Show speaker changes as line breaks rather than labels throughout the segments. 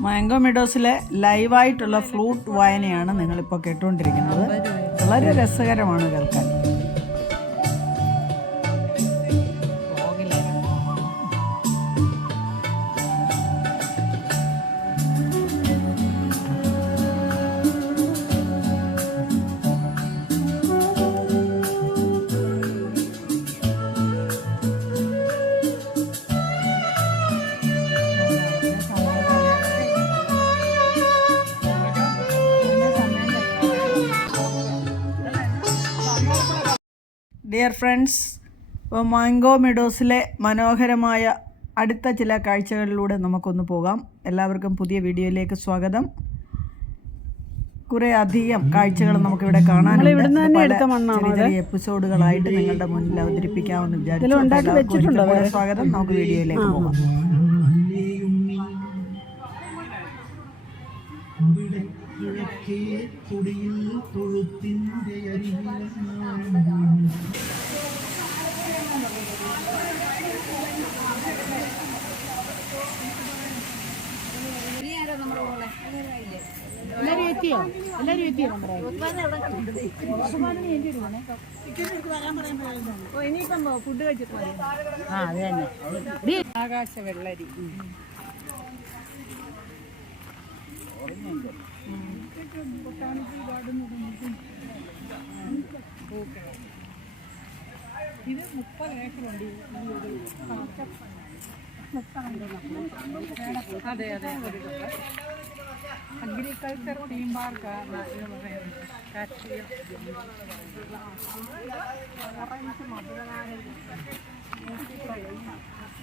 Mango മിഡോസിലെ ലൈവായിട്ടുള്ള flute വായനയാണ് നിങ്ങളിപ്പോൾ കേട്ടുകൊണ്ടിരിക്കുന്നത് വളരെ രസകരമാണ് കേൾക്കാൻ. ഡിയർ ഫ്രണ്ട്സ് ഇപ്പോൾ മാംഗോ മിഡോസിലെ മനോഹരമായ അടുത്ത ചില കാഴ്ചകളിലൂടെ നമുക്കൊന്ന് പോകാം. എല്ലാവർക്കും പുതിയ വീഡിയോയിലേക്ക് സ്വാഗതം. കുറേ അധികം കാഴ്ചകൾ നമുക്കിവിടെ കാണാനുണ്ട്. ചെറിയ ചെറിയ എപ്പിസോഡുകളായിട്ട് നിങ്ങളുടെ മുന്നിൽ അവതരിപ്പിക്കാമെന്ന് വിചാരിച്ചു. സ്വാഗതം. നമുക്ക് വീഡിയോയിലേക്ക് പോകാം.
എല്ലാരും എത്തിയോ എല്ലാരും എത്തിയോ ഇനിയിപ്പം ഫുഡ് കഴിച്ചിട്ട് ആ അത് തന്നെ. ആകാശ വെള്ളരി ഇത് മുപ്പത് ഏക്കറുണ്ട് ഈ ഒരു അതെ അതെ. അഗ്രികൾച്ചർ തീം പാർക്ക് എന്ന് പറയുന്നത്. കാർഷിക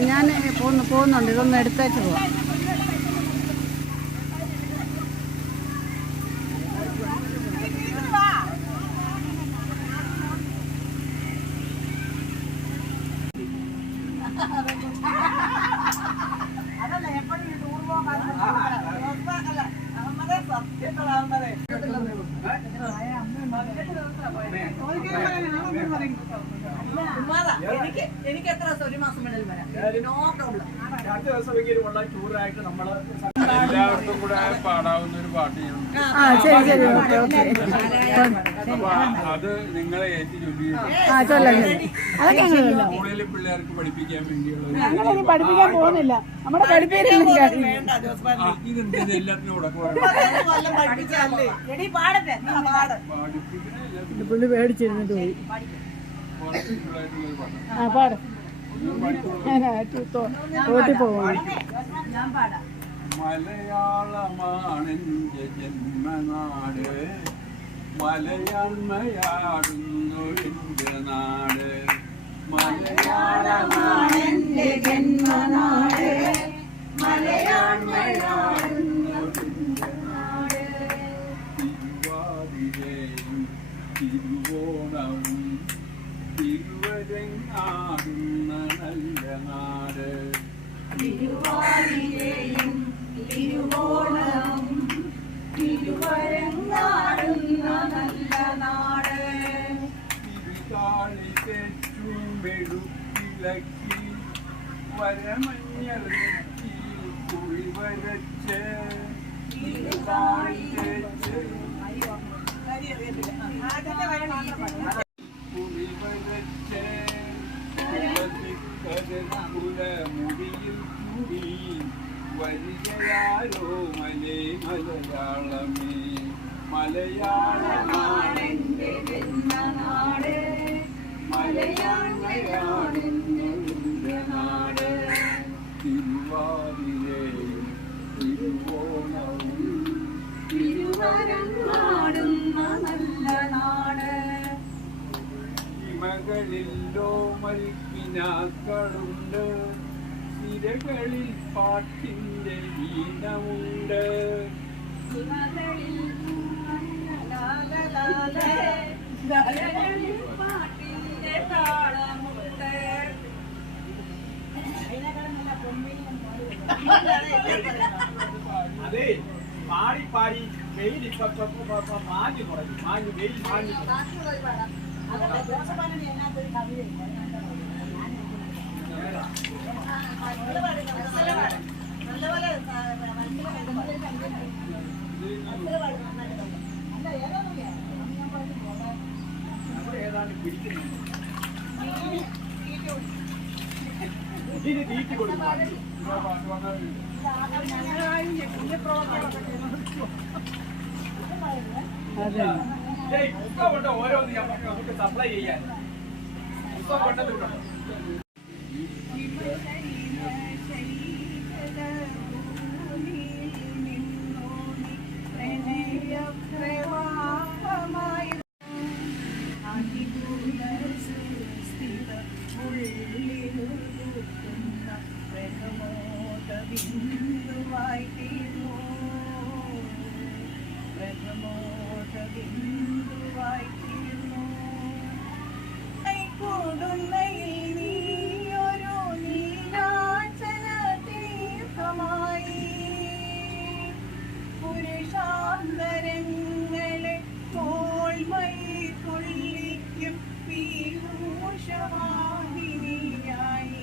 ഞാൻ പോന്നു പോകുന്നുണ്ട് ഇതൊന്ന് എടുത്തേച്ച് പോവാം.
എത്ര ദിവസം ഒരു മാസം വേണേലും വരാം. നോ പ്രോബ്ലം
രണ്ട് ദിവസത്തേക്ക് ഒരു കൊള്ളാം ടൂറായിട്ട് നമ്മൾ എല്ലാവർക്കും കൂടെ പാടാവുന്ന ഒരു പാട്ട് ഞാൻ
ആ ശരി ശരി ഓക്കെ ഓക്കെ.
അപ്പൊ അത് നിങ്ങളെ ഏറ്റി ചൊല്ലി
ആ ചൊല്ലാം ചൊല്ലാം അതൊക്കെ ഞങ്ങൾ ചൊല്ലാം
സ്കൂളിലെ പിള്ളേർക്ക് പഠിപ്പിക്കാൻ വേണ്ടിയുള്ള ഒരു-
ഞങ്ങളിനി പഠിപ്പിക്കാൻ പോകുന്നില്ല. നമ്മുടെ പഠിപ്പിക്കാൻ
വേണ്ട ജോസ്മാൻ
ആ, ഇതെന്ത് ഇത് എല്ലാത്തിനും കൂടെ കൂടെ
കൊല്ലം എടി പാടത്തെ നീ പാട്.
പഠിപ്പിക്കണ എല്ലാത്തിനും
പുള്ളി പേടിച്ചിരുന്നിട്ട് പോയി.
qualityful ഒരു പാട്ടാണ്.
ആ പാട്.
എന്റെ പാടാം
മലയാളമാണെന്റെ ജന്മനാട്. മലയാണ്മയാടുന്നൊരെന്റെ നാട്. ജന്മനാട്. വെടുക്കിളക്കി വരമഞ്ഞൾ കുഴി വരച്ച് കുഴി വരച്ച് വരികയാരോ മലേ മലയാളമേ മലയാളമാണെന്റെ നാട്. തിരുവാതിരയും തിരുവോണവും തിരുവരങ്ങാടുന്ന നല്ല നാട് കരകളിലോ
അതെ പാടി പാടി വെയിൽ ഇപ്പൊ മാഞ്ഞു തുടങ്ങി മാഞ്ഞു വെയിൽ മാഞ്ഞു ഏതാണ്ട് പിടിക്കുന്നു ഇതിന് തീറ്റി കൊടുക്കും.
അതെ.
ഏയ്, പുസ്തകം കൊണ്ട് ഓരോന്ന് നമുക്ക് സപ്ലൈ ചെയ്യാൻ. പുസ്തകം കൊണ്ടത്
കൊടുന്നയിൽ പീയൂഷവാഹിനിയായി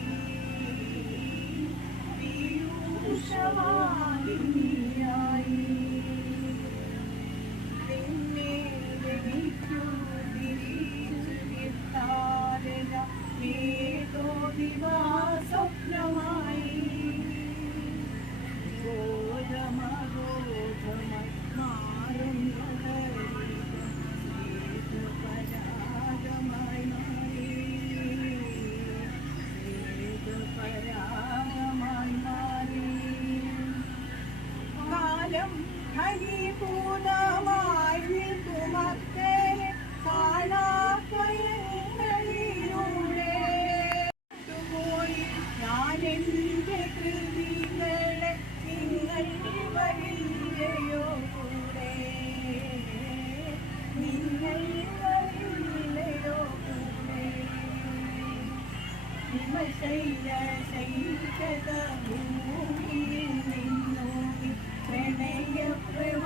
പീയൂഷവാഹിനിയായി ഹിമശൈല ശൈലത ഭൂമിയിൽ നിന്നോടി പ്രണയ പ്രവാഹ